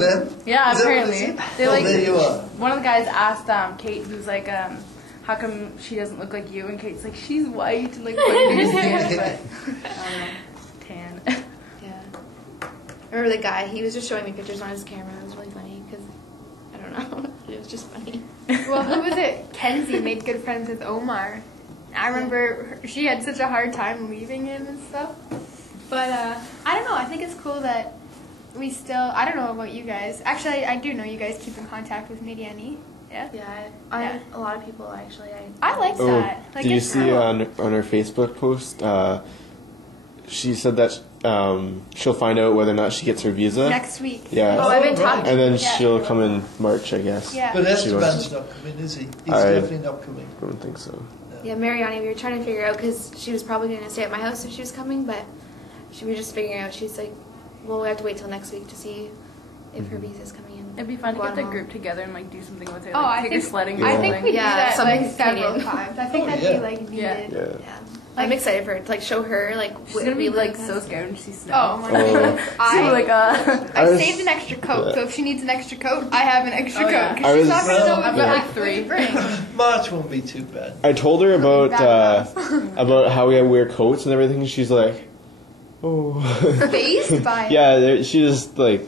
Yeah, apparently. They like. There you are. One of the guys asked Kate, who's like, how come she doesn't look like you? And Kate's like, she's white and like pointing her skin, but I don't know, tan. Yeah. I remember the guy. He was just showing me pictures on his camera. It was really funny because I don't know. It was just funny. Well, who was it? Kenzie made good friends with Omar. I remember she had such a hard time leaving him and stuff. But I don't know. I think it's cool that we still. I don't know about you guys. Actually, I do know you guys keep in contact with Mediani. Yeah. Yeah. A lot of people actually. I like that. Like, did you see on her Facebook post? She said that she'll find out whether or not she gets her visa next week. Yeah. Oh, I've been talking. And then she'll come in March, I guess. Yeah. But Esteban's not coming, is he? He's definitely not coming. I don't think so. Yeah, Mariani, we were trying to figure out because she was probably going to stay at my house if she was coming, but we were just figuring out. She's like, well, we have to wait till next week to see if her visa's coming in. It'd be fun to get the group together and like do something with her. Oh, like, I take think her sledding. I think we do that something like several Canadian. times. I think that'd be like needed. Yeah. I'm excited for her to like show her like. She's gonna be like so scared when she sees Oh my god! I saved an extra coat, so if she needs an extra coat, I have an extra coat. Yeah. Because she's not gonna know I've what got like like 3. March won't be too bad. I told her about how we wear coats and everything. She's like, oh. Phased by it. Yeah, she just like.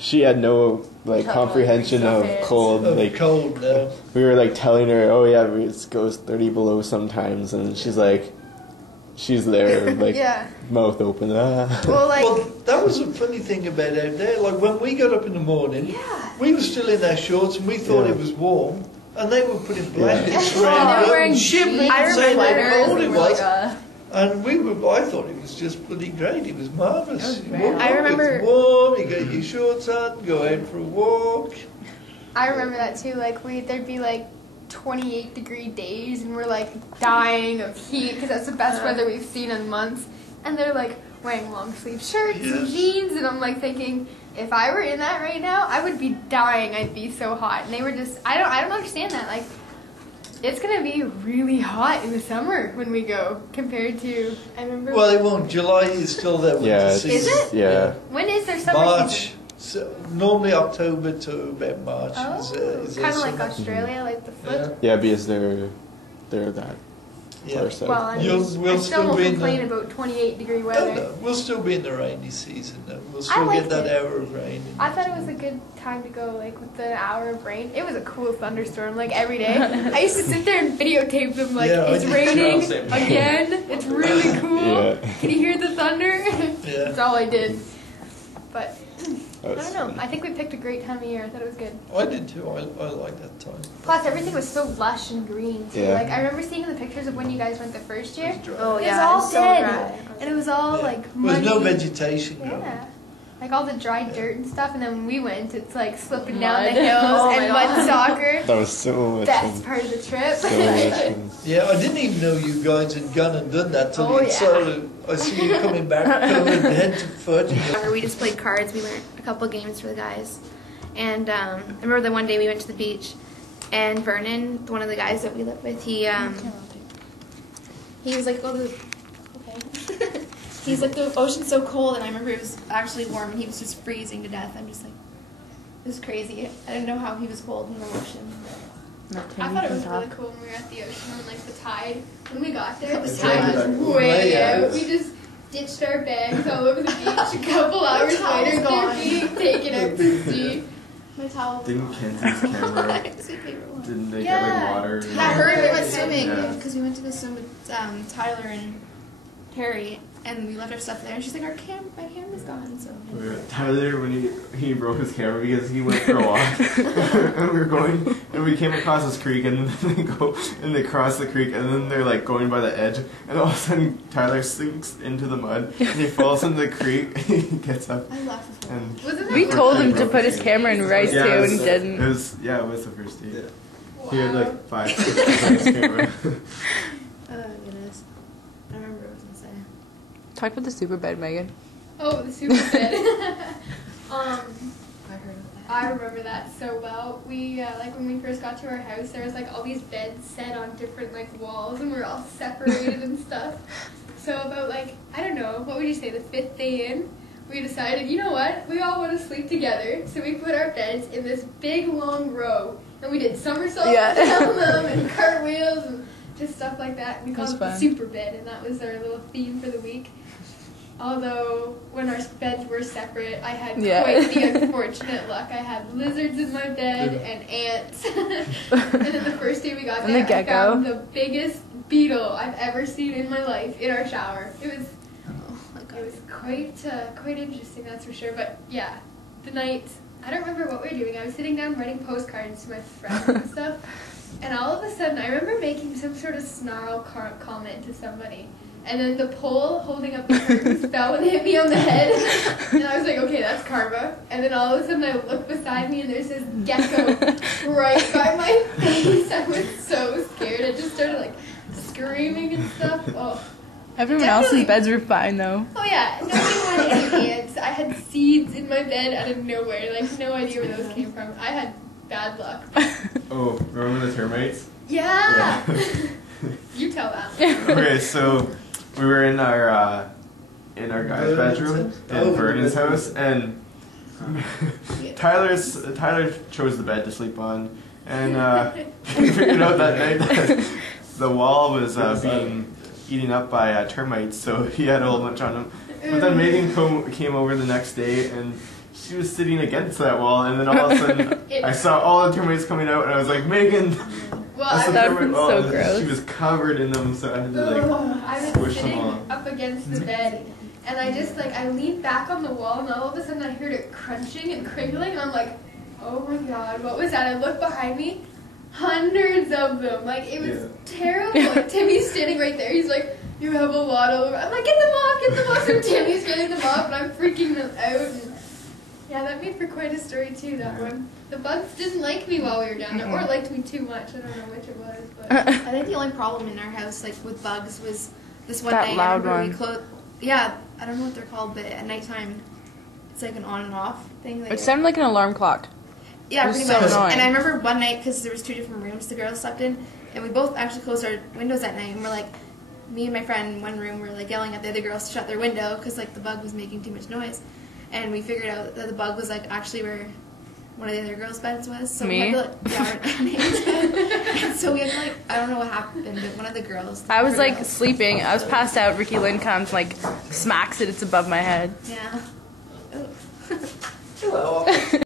She had no like comprehension of cold. Like cold. We were like telling her, oh yeah, it goes 30 below sometimes, and she's like, she's there like mouth open. Well, that was a funny thing about out there. Like when we got up in the morning, we were still in our shorts and we thought it was warm, and they were putting blankets around. They were wearing shivering, jeans. saying how cold it was. And I thought it was just bloody great. It was marvellous. I remember. It's warm, you get your shorts on, go out for a walk. I remember that too. Like there'd be like 28-degree days, and we're like dying of heat because that's the best weather we've seen in months. And they're like wearing long sleeve shirts and jeans, and I'm like thinking, if I were in that right now, I would be dying. I'd be so hot. And they were just, I don't understand that. Like, it's gonna be really hot in the summer when we go compared to. I remember. Well, it won't. July is still there. Is it? Yeah. When is their summer March. season? So normally October to about March. Oh, is kind of like Australia, like the flip. Yeah, because they're that. Well, I mean, we'll I still won't complain about 28-degree weather. No, we'll still be in the rainy season. We'll still get that hour of rain. I thought it was a good time to go, like, with the hour of rain. It was a cool thunderstorm, like, every day. I used to sit there and videotape them, like, it's raining again. It's really cool. Can you hear the thunder? That's all I did. But I don't know. I think we picked a great time of year. I thought it was good. I did too. I like that time. Plus, everything was so lush and green, too. Yeah. Like, I remember seeing the pictures of when you guys went the first year. Oh, It was all dead. And it was all, like, muddy. There was no vegetation. Yeah. Like, all the dry dirt and stuff. And then when we went, it's, like, slipping down the hills and mud soccer. That was so much Best part of the trip. So much fun. Yeah, I didn't even know you guys had gone and done that till I see you coming back covered head to foot. We just played cards. We learned a couple of games for the guys. And I remember the one day we went to the beach, and Vernon, one of the guys that we lived with, he was like, okay. He's like, the ocean's so cold, and I remember it was actually warm, and he was just freezing to death. I'm just like, it was crazy. I didn't know how he was cold in the ocean. I thought it was really cool when we were at the ocean and like the tide. When we got there, the tide was way out. We just ditched our bags all over the beach. A couple hours later, they're being taken out to sea. My towel. Didn't Kenzie's camera? Didn't they get like water? I heard we went swimming because we went to go swim with Tyler and Terry, and we left our stuff there. And she's like, my camera's gone. So Tyler, when he broke his camera because he went for a walk, and we were going, and we came across this creek, and then they cross the creek, and then they're like going by the edge, and all of a sudden Tyler sinks into the mud, and he falls into the creek, and he gets up. I laughed. And we told him to put his camera in rice too, and he didn't. It was the first date. Wow. He had like 5 pictures on his camera. Oh goodness, I remember what I was gonna say. Talk about the super bed, Megan. Oh, the super bed. I heard of that. I remember that so well. We like when we first got to our house, there was like all these beds set on different like walls, and we were all separated and stuff. So about like, I don't know, what would you say, the 5th day in, we decided, you know what? We all want to sleep together. So we put our beds in this big long row. And we did somersaults down them and cartwheels and just stuff like that. We called it the super bed, and that was our little theme for the week. Although, when our beds were separate, I had quite the unfortunate luck. I had lizards in my bed and ants. And then the first day we got there, I found the biggest beetle I've ever seen in my life in our shower. It was quite interesting, that's for sure. But yeah, the night, I don't remember what we were doing. I was sitting down writing postcards to my friends and stuff. And all of a sudden, I remember making some sort of snarl comment to somebody. And then the pole holding up the curtains fell and hit me on the head. And I was like, okay, that's karma. And then all of a sudden I look beside me and there's this gecko right by my face. I was so scared. I just started like screaming and stuff. Oh. Everyone else's beds were fine though. Oh yeah, nobody had any ants. I had seeds in my bed out of nowhere. Like, no idea where those came from. I had bad luck. Oh, remember the termites? Yeah. You tell that. Okay, so we were in our guy's bedroom in Vernon's house, and Tyler chose the bed to sleep on, and we figured out that night that the wall was being eaten up by termites, so he had a whole bunch on him. But then Megan came over the next day, and she was sitting against that wall, and then all of a sudden I saw all the termites coming out, and I was like, Megan! Well, I was so gross. She was covered in them, so I had to I was squish them sitting all. up against the bed, and I just I leaned back on the wall, and all of a sudden I heard it crunching and crinkling, and I'm like, oh my god, what was that? I looked behind me, hundreds of them. Like, it was terrible. Like, Timmy's standing right there. He's like, you have a lot of them. I'm like, get them off. So Timmy's getting them off, and I'm freaking them out. And yeah, that made for quite a story too, that one. The bugs didn't like me while we were down there, or liked me too much. I don't know which it was. But I think the only problem in our house, like with bugs, was this one that night. Loud I remember one. we closed. Yeah, I don't know what they're called, but at nighttime, it's like an on and off thing. It sounded like an alarm clock. Yeah, It was pretty so much. annoying. And I remember one night, because there was 2 different rooms the girls slept in, and we both actually closed our windows that night, and we're like, me and my friend in one room were like yelling at the other girls to shut their window because like the bug was making too much noise, and we figured out that the bug was like actually where one of the other girls' beds was. So Me? we had to, yeah, and so we had to, like, I don't know what happened, but one of the girls. I was like sleeping. I was passed out. Ricky Lynn comes, like smacks it. It's above my head. Yeah. Hello.